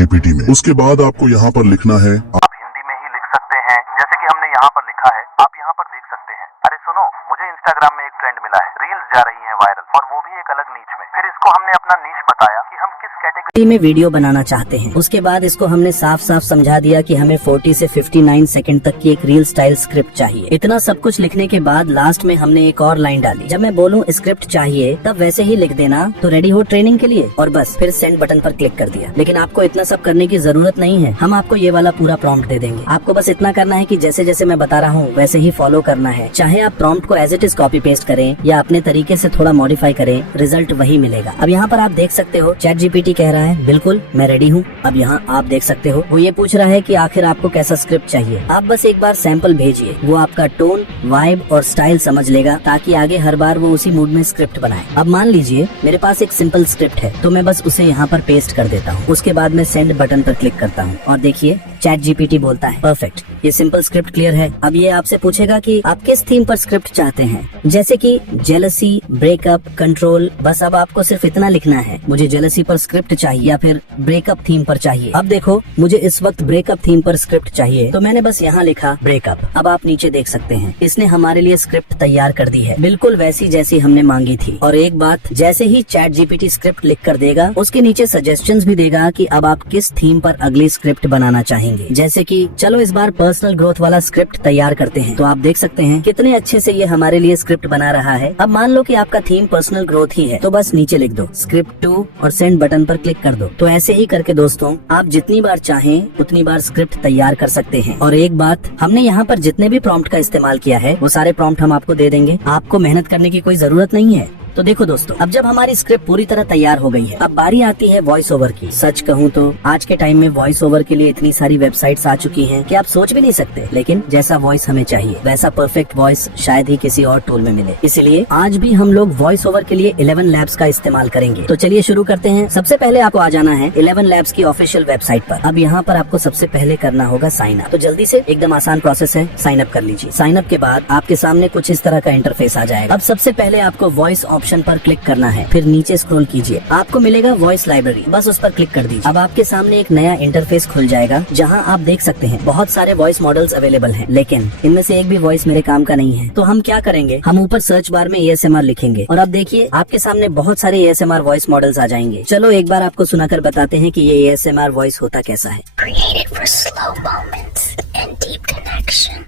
GPT में। उसके बाद आपको यहाँ पर लिखना है, आप हिंदी में ही लिख सकते हैं, जैसे कि हमने यहाँ पर लिखा है, आप यहाँ पर देख सकते हैं। अरे सुनो, मुझे इंस्टाग्राम में एक ट्रेंड मिला है, रील्स जा रही हैं वायरल, और वो भी एक अलग नीच में। फिर इसको हमने अपना नीच बताया कि हम किस कैटेगरी में वीडियो बनाना चाहते हैं। उसके बाद इसको हमने साफ साफ समझा दिया कि हमें 40 से 59 सेकंड तक की एक रील स्टाइल स्क्रिप्ट चाहिए। इतना सब कुछ लिखने के बाद लास्ट में हमने एक और लाइन डाली, जब मैं बोलूं स्क्रिप्ट चाहिए तब वैसे ही लिख देना तो रेडी हो ट्रेनिंग के लिए, और बस फिर सेंड बटन पर क्लिक कर दिया। लेकिन आपको इतना सब करने की जरूरत नहीं है, हम आपको ये वाला पूरा प्रॉम्प्ट दे देंगे। आपको बस इतना करना है कि जैसे जैसे मैं बता रहा हूँ वैसे ही फॉलो करना है। चाहे आप प्रॉम्प्ट को as it is copy paste करें या अपने तरीके से थोड़ा मॉडिफाई करें, रिजल्ट वही मिलेगा। अब यहाँ पर आप देख सकते हो चैट जीपीटी कह रहा है बिल्कुल मैं रेडी हूँ। अब यहाँ आप देख सकते हो वो ये पूछ रहा है कि आखिर आपको कैसा स्क्रिप्ट चाहिए। आप बस एक बार सैंपल भेजिए, वो आपका टोन, वाइब और स्टाइल समझ लेगा, ताकि आगे हर बार वो उसी मूड में स्क्रिप्ट बनाए। अब मान लीजिए मेरे पास एक सिंपल स्क्रिप्ट है, तो मैं बस उसे यहाँ पर पेस्ट कर देता हूँ। उसके बाद मैं सेंड बटन पर क्लिक करता हूँ और देखिए चैट जीपीटी बोलता है परफेक्ट, ये सिंपल स्क्रिप्ट क्लियर है। अब ये आपसे पूछेगा कि आप किस थीम पर स्क्रिप्ट चाहते हैं, जैसे कि जेलसी, ब्रेकअप, कंट्रोल। बस अब आपको सिर्फ इतना लिखना है, मुझे जेलसी पर स्क्रिप्ट चाहिए या फिर ब्रेकअप थीम पर चाहिए। अब देखो मुझे इस वक्त ब्रेकअप थीम पर स्क्रिप्ट चाहिए, तो मैंने बस यहाँ लिखा ब्रेकअप। अब आप नीचे देख सकते हैं इसने हमारे लिए स्क्रिप्ट तैयार कर दी है, बिल्कुल वैसी जैसी हमने मांगी थी। और एक बात, जैसे ही चैट जीपीटी स्क्रिप्ट लिख कर देगा, उसके नीचे सजेशंस भी देगा कि अब आप किस थीम पर अगली स्क्रिप्ट बनाना चाहेंगे। जैसे कि चलो इस बार पर्सनल ग्रोथ वाला स्क्रिप्ट तैयार करते हैं। तो आप देख सकते हैं कितने अच्छे से ये हमारे लिए स्क्रिप्ट बना रहा है। अब मान लो कि आपका थीम पर्सनल ग्रोथ ही है, तो बस नीचे लिख दो स्क्रिप्ट 2 और सेंड बटन पर क्लिक कर दो। तो ऐसे ही करके दोस्तों आप जितनी बार चाहें उतनी बार स्क्रिप्ट तैयार कर सकते हैं। और एक बात, हमने यहाँ पर जितने भी प्रॉम्प्ट का इस्तेमाल किया है वो सारे प्रॉम्प्ट हम आपको दे देंगे, आपको मेहनत करने की कोई जरूरत नहीं है। तो देखो दोस्तों, अब जब हमारी स्क्रिप्ट पूरी तरह तैयार हो गई है, अब बारी आती है वॉइस ओवर की। सच कहूँ तो आज के टाइम में वॉइस ओवर के लिए इतनी सारी वेबसाइट्स आ चुकी हैं कि आप सोच भी नहीं सकते, लेकिन जैसा वॉइस हमें चाहिए वैसा परफेक्ट वॉइस शायद ही किसी और टूल में मिले। इसलिए आज भी हम लोग वॉइस ओवर के लिए 11 लैब्स का इस्तेमाल करेंगे। तो चलिए शुरू करते हैं। सबसे पहले आपको आ जाना है 11 लैब्स की ऑफिशियल वेबसाइट पर। अब यहाँ पर आपको सबसे पहले करना होगा साइन अप। तो जल्दी से, एकदम आसान प्रोसेस है, साइन अप कर लीजिए। साइन अप के बाद आपके सामने कुछ इस तरह का इंटरफेस आ जाएगा। अब सबसे पहले आपको वॉइस ऑप्शन पर क्लिक करना है, फिर नीचे स्क्रॉल कीजिए, आपको मिलेगा वॉइस लाइब्रेरी, बस उस पर क्लिक कर दीजिए। अब आपके सामने एक नया इंटरफेस खुल जाएगा, जहां आप देख सकते हैं बहुत सारे वॉइस मॉडल्स अवेलेबल हैं, लेकिन इनमें से एक भी वॉइस मेरे काम का नहीं है। तो हम क्या करेंगे, हम ऊपर सर्च बार में ASMR लिखेंगे और अब देखिए आपके सामने बहुत सारे ASMR वॉइस मॉडल्स आ जाएंगे। चलो एक बार आपको सुनाकर बताते हैं कि ये ASMR वॉइस होता कैसा है। Created for slow moments and deep connection.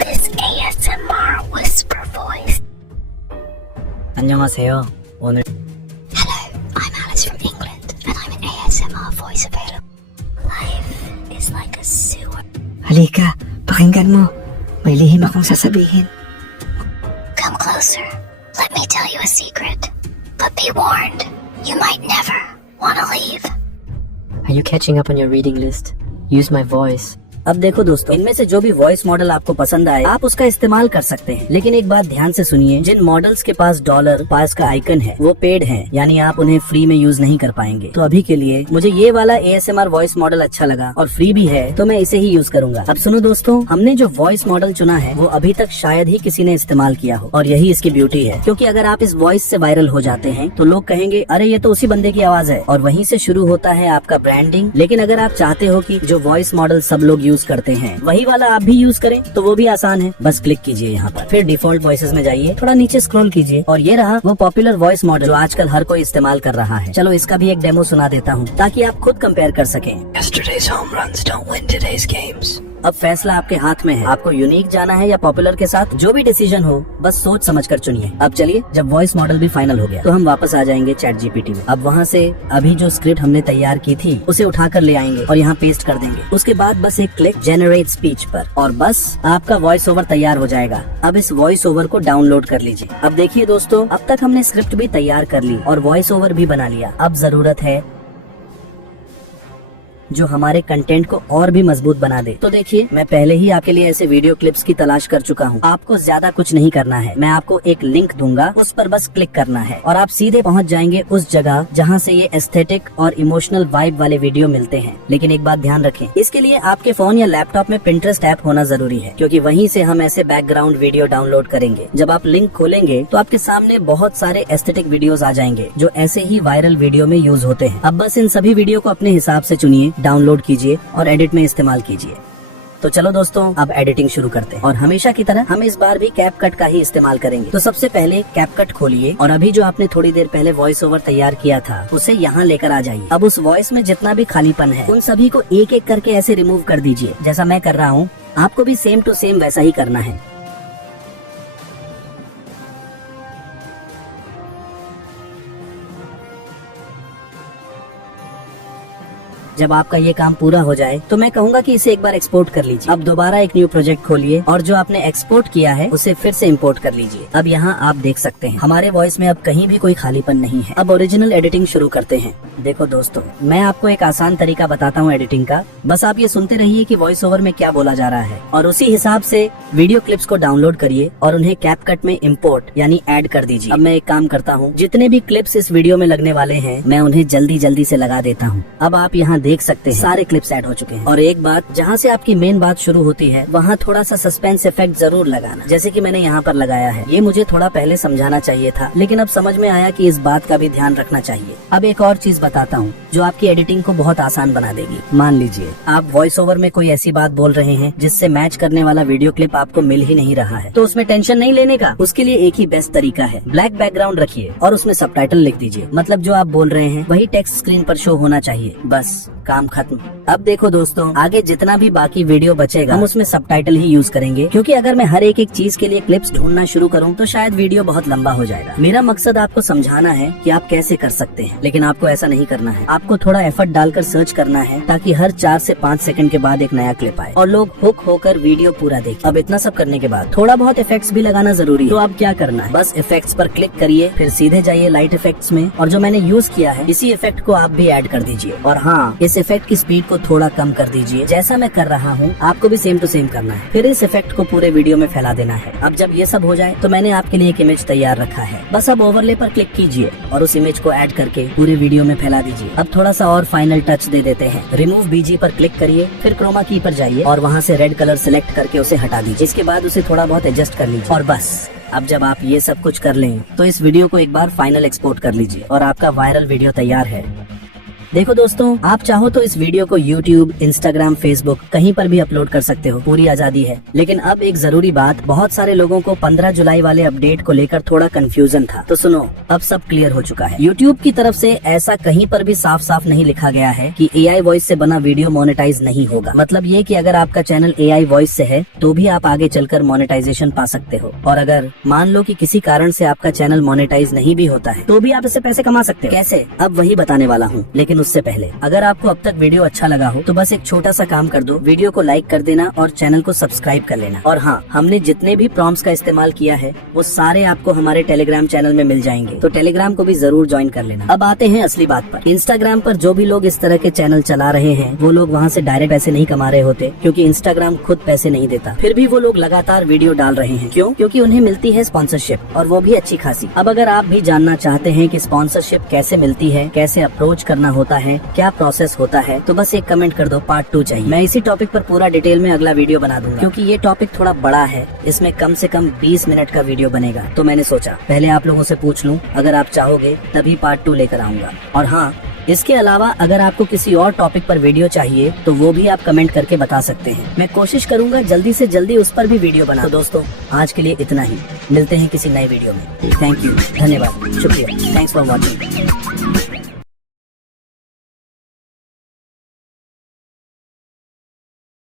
This ASMR whisper voice. 안녕하세요. 오늘 Hello, I'm Alice from England, and I'm an ASMR voice available. Life is like a sewer. Halika, pakinggan mo. May lihim akong sasabihin. Come closer. Let me tell you a secret. But be warned, you might never want to leave. Are you catching up on your reading list? Use my voice. अब देखो दोस्तों, इनमें से जो भी voice model आपको पसंद आए आप उसका इस्तेमाल कर सकते हैं, लेकिन एक बात ध्यान से सुनिए, जिन मॉडल्स के पास डॉलर पास का आइकन है वो पेड है, यानी आप उन्हें फ्री में यूज नहीं कर पाएंगे। तो अभी के लिए मुझे ये वाला ASMR वॉइस मॉडल अच्छा लगा और फ्री भी है, तो मैं इसे ही यूज करूंगा। अब सुनो दोस्तों, हमने जो वॉइस मॉडल चुना है वो अभी तक शायद ही किसी ने इस्तेमाल किया हो, और यही इसकी ब्यूटी है, क्योंकि अगर आप इस वॉइस से वायरल हो जाते हैं तो लोग कहेंगे अरे ये तो उसी बंदे की आवाज है, और वहीं से शुरू होता है आपका ब्रांडिंग। लेकिन अगर आप चाहते हो कि जो वॉइस मॉडल सब लोग यूज करते हैं वही वाला आप भी यूज करें, तो वो भी आसान है, बस क्लिक कीजिए यहाँ पर, फिर डिफॉल्ट वॉइसेस में जाइए, थोड़ा नीचे स्क्रॉल कीजिए और ये रहा वो पॉपुलर वॉइस मॉडल जो आजकल हर कोई इस्तेमाल कर रहा है। चलो इसका भी एक डेमो सुना देता हूँ ताकि आप खुद कंपेयर कर सकें। Yesterday's home runs don't win today's games. अब फैसला आपके हाथ में है, आपको यूनिक जाना है या पॉपुलर के साथ। जो भी डिसीजन हो बस सोच समझ कर चुनिए। अब चलिए, जब वॉइस मॉडल भी फाइनल हो गया तो हम वापस आ जाएंगे चैट जीपीटी में। अब वहाँ से अभी जो स्क्रिप्ट हमने तैयार की थी उसे उठाकर ले आएंगे और यहाँ पेस्ट कर देंगे। उसके बाद बस एक क्लिक जेनरेट स्पीच पर और बस आपका वॉइस ओवर तैयार हो जाएगा। अब इस वॉइस ओवर को डाउनलोड कर लीजिए। अब देखिए दोस्तों, अब तक हमने स्क्रिप्ट भी तैयार कर ली और वॉइस ओवर भी बना लिया। अब जरूरत है जो हमारे कंटेंट को और भी मजबूत बना दे। तो देखिए, मैं पहले ही आपके लिए ऐसे वीडियो क्लिप्स की तलाश कर चुका हूँ। आपको ज्यादा कुछ नहीं करना है, मैं आपको एक लिंक दूंगा, उस पर बस क्लिक करना है और आप सीधे पहुँच जाएंगे उस जगह जहाँ से ये एस्थेटिक और इमोशनल वाइब वाले वीडियो मिलते हैं। लेकिन एक बात ध्यान रखें, इसके लिए आपके फोन या लैपटॉप में Pinterest ऐप होना जरूरी है, क्योंकि वहीं से हम ऐसे बैकग्राउंड वीडियो डाउनलोड करेंगे। जब आप लिंक खोलेंगे तो आपके सामने बहुत सारे एस्थेटिक वीडियोस आ जाएंगे जो ऐसे ही वायरल वीडियो में यूज होते हैं। अब बस इन सभी वीडियो को अपने हिसाब से चुनिए, डाउनलोड कीजिए और एडिट में इस्तेमाल कीजिए। तो चलो दोस्तों, अब एडिटिंग शुरू करते हैं और हमेशा की तरह हम इस बार भी कैपकट का ही इस्तेमाल करेंगे। तो सबसे पहले कैपकट खोलिए और अभी जो आपने थोड़ी देर पहले वॉइस ओवर तैयार किया था उसे यहाँ लेकर आ जाइए। अब उस वॉइस में जितना भी खालीपन है उन सभी को एक एक करके ऐसे रिमूव कर दीजिए, जैसा मैं कर रहा हूँ। आपको भी सेम टू सेम वैसा ही करना है। जब आपका ये काम पूरा हो जाए तो मैं कहूँगा कि इसे एक बार एक्सपोर्ट कर लीजिए। अब दोबारा एक न्यू प्रोजेक्ट खोलिए और जो आपने एक्सपोर्ट किया है उसे फिर से इंपोर्ट कर लीजिए। अब यहाँ आप देख सकते हैं हमारे वॉइस में अब कहीं भी कोई खालीपन नहीं है। अब ओरिजिनल एडिटिंग शुरू करते हैं। देखो दोस्तों, मैं आपको एक आसान तरीका बताता हूँ एडिटिंग का, बस आप ये सुनते रहिए कि वॉइस ओवर में क्या बोला जा रहा है और उसी हिसाब से वीडियो क्लिप्स को डाउनलोड करिए और उन्हें कैपकट में इम्पोर्ट यानी ऐड कर दीजिए। अब मैं एक काम करता हूँ, जितने भी क्लिप्स इस वीडियो में लगने वाले हैं मैं उन्हें जल्दी जल्दी से लगा देता हूँ। अब आप यहाँ देख सकते हैं सारे क्लिप्स ऐड हो चुके हैं। और एक बात, जहाँ से आपकी मेन बात शुरू होती है वहाँ थोड़ा सा सस्पेंस इफेक्ट जरूर लगाना, जैसे कि मैंने यहाँ पर लगाया है। ये मुझे थोड़ा पहले समझाना चाहिए था, लेकिन अब समझ में आया कि इस बात का भी ध्यान रखना चाहिए। अब एक और चीज बताता हूँ जो आपकी एडिटिंग को बहुत आसान बना देगी। मान लीजिए आप वॉइस ओवर में कोई ऐसी बात बोल रहे हैं जिससे मैच करने वाला वीडियो क्लिप आपको मिल ही नहीं रहा है, तो उसमें टेंशन नहीं लेने का। उसके लिए एक ही बेस्ट तरीका है, ब्लैक बैकग्राउंड रखिए और उसमें सबटाइटल लिख दीजिए। मतलब जो आप बोल रहे हैं वही टेक्स्ट स्क्रीन पर शो होना चाहिए, बस काम खत्म। अब देखो दोस्तों, आगे जितना भी बाकी वीडियो बचेगा हम उसमें सबटाइटल ही यूज करेंगे, क्योंकि अगर मैं हर एक चीज के लिए क्लिप्स ढूंढना शुरू करूं तो शायद वीडियो बहुत लंबा हो जाएगा। मेरा मकसद आपको समझाना है कि आप कैसे कर सकते हैं, लेकिन आपको ऐसा नहीं करना है। आपको थोड़ा एफर्ट डालकर सर्च करना है ताकि हर 4 से 5 सेकंड के बाद एक नया क्लिप आए और लोग हुक होकर वीडियो पूरा देखें। अब इतना सब करने के बाद थोड़ा बहुत इफेक्ट्स भी लगाना जरूरी है। तो अब क्या करना है, बस इफेक्ट्स पर क्लिक करिए, फिर सीधे जाइए लाइट इफेक्ट्स में और जो मैंने यूज किया है इसी इफेक्ट को आप भी ऐड कर दीजिए। और हाँ, इस इफेक्ट की स्पीड को थोड़ा कम कर दीजिए, जैसा मैं कर रहा हूँ आपको भी सेम टू सेम करना है। फिर इस इफेक्ट को पूरे वीडियो में फैला देना है। अब जब ये सब हो जाए तो मैंने आपके लिए एक इमेज तैयार रखा है, बस अब ओवरले पर क्लिक कीजिए और उस इमेज को ऐड करके पूरे वीडियो में फैला दीजिए। अब थोड़ा सा और फाइनल टच दे देते हैं, रिमूव बीजी पर क्लिक करिए, फिर क्रोमा की पर जाइए और वहाँ से रेड कलर सिलेक्ट करके उसे हटा दीजिए। इसके बाद उसे थोड़ा बहुत एडजस्ट कर लीजिए और बस। अब जब आप ये सब कुछ कर लें तो इस वीडियो को एक बार फाइनल एक्सपोर्ट कर लीजिए और आपका वायरल वीडियो तैयार है। देखो दोस्तों, आप चाहो तो इस वीडियो को YouTube, Instagram, Facebook कहीं पर भी अपलोड कर सकते हो, पूरी आजादी है। लेकिन अब एक जरूरी बात, बहुत सारे लोगों को 15 जुलाई वाले अपडेट को लेकर थोड़ा कंफ्यूजन था, तो सुनो, अब सब क्लियर हो चुका है। YouTube की तरफ से ऐसा कहीं पर भी साफ साफ नहीं लिखा गया है कि AI वॉइस से बना वीडियो मोनेटाइज नहीं होगा। मतलब ये कि अगर आपका चैनल AI वॉइस से है तो भी आप आगे चलकर मोनेटाइजेशन पा सकते हो, और अगर मान लो कि किसी कारण से आपका चैनल मोनेटाइज नहीं भी होता है तो भी आप इससे पैसे कमा सकते हो। कैसे, अब वही बताने वाला हूँ। लेकिन उससे पहले अगर आपको अब तक वीडियो अच्छा लगा हो तो बस एक छोटा सा काम कर दो, वीडियो को लाइक कर देना और चैनल को सब्सक्राइब कर लेना। और हाँ, हमने जितने भी प्रॉम्प्ट्स का इस्तेमाल किया है वो सारे आपको हमारे टेलीग्राम चैनल में मिल जाएंगे, तो टेलीग्राम को भी जरूर ज्वाइन कर लेना। अब आते हैं असली बात पर। इंस्टाग्राम पर जो भी लोग इस तरह के चैनल चला रहे हैं वो लोग वहाँ से डायरेक्ट पैसे नहीं कमा रहे होते, क्योंकि इंस्टाग्राम खुद पैसे नहीं देता। फिर भी वो लोग लगातार वीडियो डाल रहे हैं। क्यों? क्योंकि उन्हें मिलती है स्पॉन्सरशिप, और वो भी अच्छी खासी। अब अगर आप भी जानना चाहते हैं कि स्पॉन्सरशिप कैसे मिलती है, कैसे अप्रोच करना होता है, क्या प्रोसेस होता है, तो बस एक कमेंट कर दो, पार्ट 2 चाहिए। मैं इसी टॉपिक पर पूरा डिटेल में अगला वीडियो बना दूंगा, क्योंकि ये टॉपिक थोड़ा बड़ा है, इसमें कम से कम 20 मिनट का वीडियो बनेगा। तो मैंने सोचा पहले आप लोगों से पूछ लूं, अगर आप चाहोगे तभी पार्ट 2 लेकर आऊंगा। और हाँ, इसके अलावा अगर आपको किसी और टॉपिक पर वीडियो चाहिए तो वो भी आप कमेंट करके बता सकते हैं। मैं कोशिश करूंगा जल्दी से जल्दी उस पर भी वीडियो बना। तो दोस्तों, आज के लिए इतना ही, मिलते हैं किसी नए वीडियो में। थैंक यू, धन्यवाद, शुक्रिया, थैंक्स फॉर वॉचिंग।